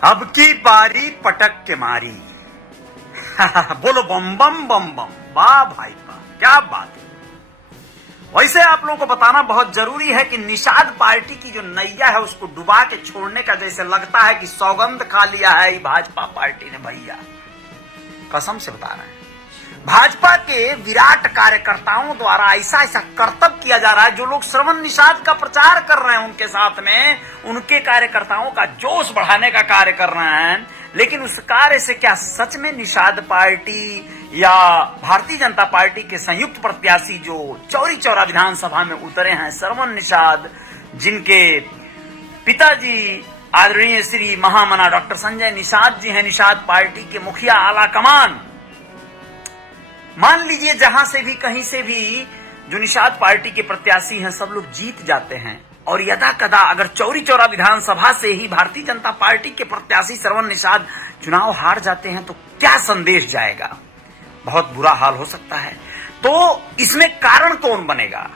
अब की बारी पटक के मारी। बोलो बम बम बम बम, वाह भाई वाह, क्या बात है। वैसे आप लोगों को बताना बहुत जरूरी है कि निषाद पार्टी की जो नैया है उसको डुबा के छोड़ने का जैसे लगता है कि सौगंध खा लिया है ये भाजपा पार्टी ने भैया, कसम से बता रहे हैं। भाजपा के विराट कार्यकर्ताओं द्वारा ऐसा ऐसा करतब किया जा रहा है, जो लोग श्रवण निषाद का प्रचार कर रहे हैं उनके साथ में उनके कार्यकर्ताओं का जोश बढ़ाने का कार्य कर रहे हैं, लेकिन उस कार्य से क्या सच में निषाद पार्टी या भारतीय जनता पार्टी के संयुक्त प्रत्याशी जो चौरी चौरा विधानसभा में उतरे हैं, श्रवण निषाद, जिनके पिताजी आदरणीय श्री महामना डॉक्टर संजय निषाद जी हैं, निषाद पार्टी के मुखिया आला कमान, मान लीजिए जहां से भी कहीं से भी जो निषाद पार्टी के प्रत्याशी हैं सब लोग जीत जाते हैं, और यदा कदा अगर चौरी चौरा विधानसभा से ही भारतीय जनता पार्टी के प्रत्याशी श्रवण निषाद चुनाव हार जाते हैं तो क्या संदेश जाएगा, बहुत बुरा हाल हो सकता है। तो इसमें कारण कौन बनेगा?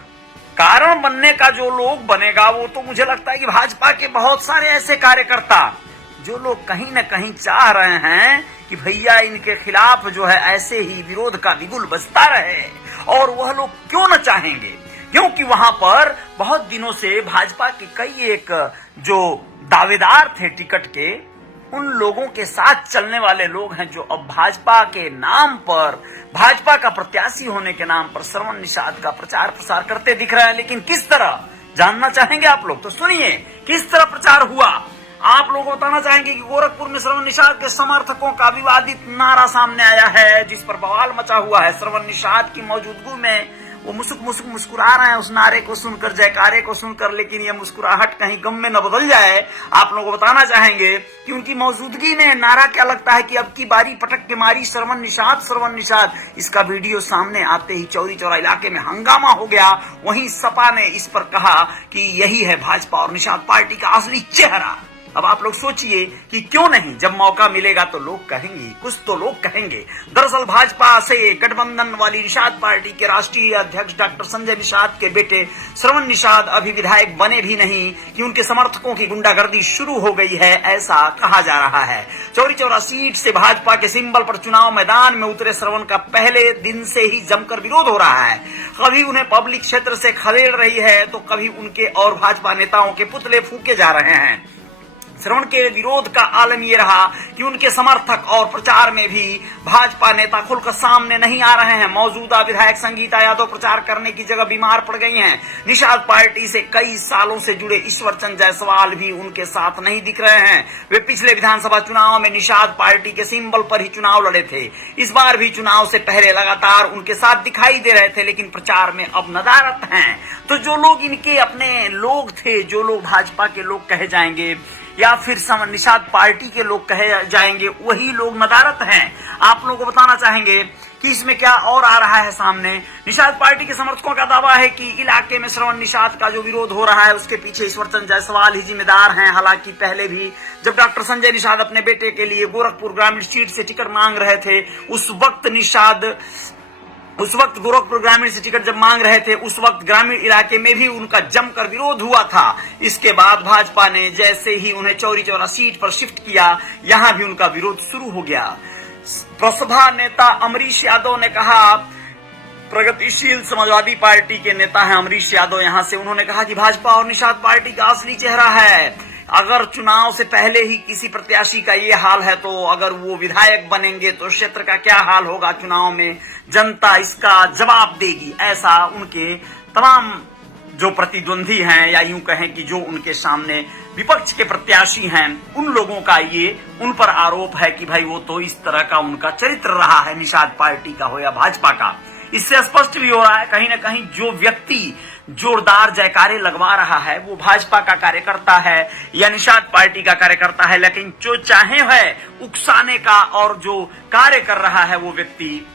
कारण बनने का जो लोग बनेगा वो तो मुझे लगता है कि भाजपा के बहुत सारे ऐसे कार्यकर्ता जो लोग कहीं न कहीं चाह रहे हैं कि भैया इनके खिलाफ जो है ऐसे ही विरोध का बिगुल बजता रहे, और वह लोग क्यों न चाहेंगे, क्योंकि वहां पर बहुत दिनों से भाजपा के कई एक जो दावेदार थे टिकट के, उन लोगों के साथ चलने वाले लोग हैं जो अब भाजपा के नाम पर, भाजपा का प्रत्याशी होने के नाम पर श्रवण निषाद का प्रचार प्रसार करते दिख रहे हैं। लेकिन किस तरह, जानना चाहेंगे आप लोग? तो सुनिए किस तरह प्रचार हुआ। आप लोगों को बताना चाहेंगे कि गोरखपुर में श्रवण निषाद के समर्थकों का विवादित नारा सामने आया है, जिस पर बवाल मचा हुआ है। श्रवण निषाद की मौजूदगी में वो मुस्कुरा रहे हैं उस नारे को सुनकर, जयकारे को सुनकर, लेकिन ये मुस्कुराहट कहीं गम में न बदल जाए। आप लोगों को बताना चाहेंगे कि उनकी मौजूदगी में नारा क्या लगता है कि अब की बारी पटक के मारी श्रवण निषाद, श्रवण निषाद। इसका वीडियो सामने आते ही चौरी चौरा इलाके में हंगामा हो गया। वहीं सपा ने इस पर कहा कि यही है भाजपा और निषाद पार्टी का असली चेहरा। अब आप लोग सोचिए कि क्यों नहीं, जब मौका मिलेगा तो लोग कहेंगे, कुछ तो लोग कहेंगे। दरअसल भाजपा से गठबंधन वाली निषाद पार्टी के राष्ट्रीय अध्यक्ष डॉक्टर संजय निषाद के बेटे श्रवण निषाद अभी विधायक बने भी नहीं कि उनके समर्थकों की गुंडागर्दी शुरू हो गई है, ऐसा कहा जा रहा है। चौरी चौरा सीट से भाजपा के सिंबल पर चुनाव मैदान में उतरे श्रवण का पहले दिन से ही जमकर विरोध हो रहा है। कभी उन्हें पब्लिक क्षेत्र से खदेड़ रही है तो कभी उनके और भाजपा नेताओं के पुतले फूके जा रहे हैं। श्रवण के विरोध का आलम यह रहा कि उनके समर्थक और प्रचार में भी भाजपा नेता खुलकर सामने नहीं आ रहे हैं। मौजूदा विधायक संगीता यादव प्रचार करने की जगह बीमार पड़ गई हैं। निषाद पार्टी से कई सालों से जुड़े ईश्वर चंद जायसवाल भी उनके साथ नहीं दिख रहे हैं। वे पिछले विधानसभा चुनाव में निषाद पार्टी के सिंबल पर ही चुनाव लड़े थे। इस बार भी चुनाव से पहले लगातार उनके साथ दिखाई दे रहे थे, लेकिन प्रचार में अब नदारत हैं। तो जो लोग इनके अपने लोग थे, जो लोग भाजपा के लोग कहे जाएंगे या फिर निषाद पार्टी के लोग कहे जाएंगे, वही लोग नदारत हैं। आप लोगों को बताना चाहेंगे कि इसमें क्या और आ रहा है सामने। निषाद पार्टी के समर्थकों का दावा है कि इलाके में श्रवण निषाद का जो विरोध हो रहा है उसके पीछे ईश्वरचंद जायसवाल ही जिम्मेदार हैं। हालांकि पहले भी जब डॉक्टर संजय निषाद अपने बेटे के लिए गोरखपुर ग्रामीण सीट से टिकट मांग रहे थे, उस वक्त गोरखपुर ग्रामीण से टिकट जब मांग रहे थे, उस वक्त ग्रामीण इलाके में भी उनका जमकर विरोध हुआ था। इसके बाद भाजपा ने जैसे ही उन्हें चौरी चौरा सीट पर शिफ्ट किया, यहां भी उनका विरोध शुरू हो गया। प्रसभा नेता अमरीश यादव ने कहा, प्रगतिशील समाजवादी पार्टी के नेता हैं अमरीश यादव यहां से, उन्होंने कहा कि भाजपा और निषाद पार्टी का असली चेहरा है। अगर चुनाव से पहले ही किसी प्रत्याशी का ये हाल है तो अगर वो विधायक बनेंगे तो क्षेत्र का क्या हाल होगा चुनाव में, जनता इसका जवाब देगी। ऐसा उनके तमाम जो प्रतिद्वंदी हैं, या यूं कहें कि जो उनके सामने विपक्ष के प्रत्याशी हैं, उन लोगों का ये उन पर आरोप है कि भाई वो तो इस तरह का उनका चरित्र रहा है निषाद पार्टी का हो या भाजपा का। इससे स्पष्ट भी हो रहा है कहीं ना कहीं जो व्यक्ति जोरदार जयकारे लगवा रहा है वो भाजपा का कार्यकर्ता है या निषाद पार्टी का कार्यकर्ता है, लेकिन जो चाहे है उकसाने का और जो कार्य कर रहा है वो व्यक्ति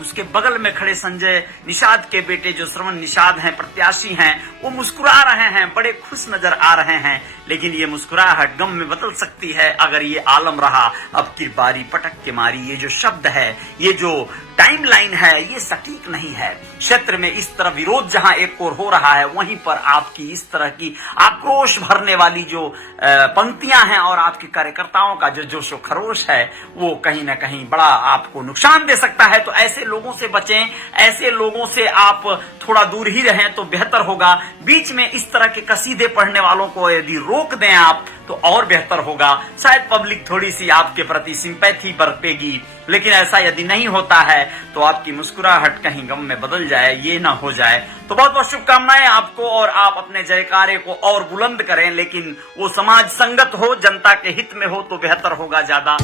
उसके बगल में खड़े संजय निषाद के बेटे जो श्रवण निषाद हैं, प्रत्याशी हैं, वो मुस्कुरा रहे हैं, बड़े खुश नजर आ रहे हैं। लेकिन ये मुस्कुराहट गम में बदल सकती है अगर ये आलम रहा अब की बारी पटक के मारी। ये जो शब्द है, ये जो टाइमलाइन है ये सटीक नहीं है। क्षेत्र में इस तरह विरोध जहां एक ओर हो रहा है, वहीं पर आपकी इस तरह की आक्रोश भरने वाली जो पंक्तियां हैं और आपके कार्यकर्ताओं का जो जोशो खरोश है, वो कहीं ना कहीं बड़ा आपको नुकसान दे सकता है। तो ऐसे लोगों से बचें, ऐसे लोगों से आप थोड़ा दूर ही रहें तो बेहतर होगा। बीच में इस तरह के कसीदे पढ़ने वालों को यदि रोक दें आप तो और बेहतर होगा। शायद पब्लिक थोड़ी सी आपके प्रति सिंपैथी बरतेगी, लेकिन ऐसा यदि नहीं होता है तो आपकी मुस्कुराहट कहीं गम में बदल जाए, ये ना हो जाए। तो बहुत बहुत शुभकामनाएं आपको, और आप अपने जयकारे को और बुलंद करें, लेकिन वो समाज संगत हो, जनता के हित में हो तो बेहतर होगा ज्यादा।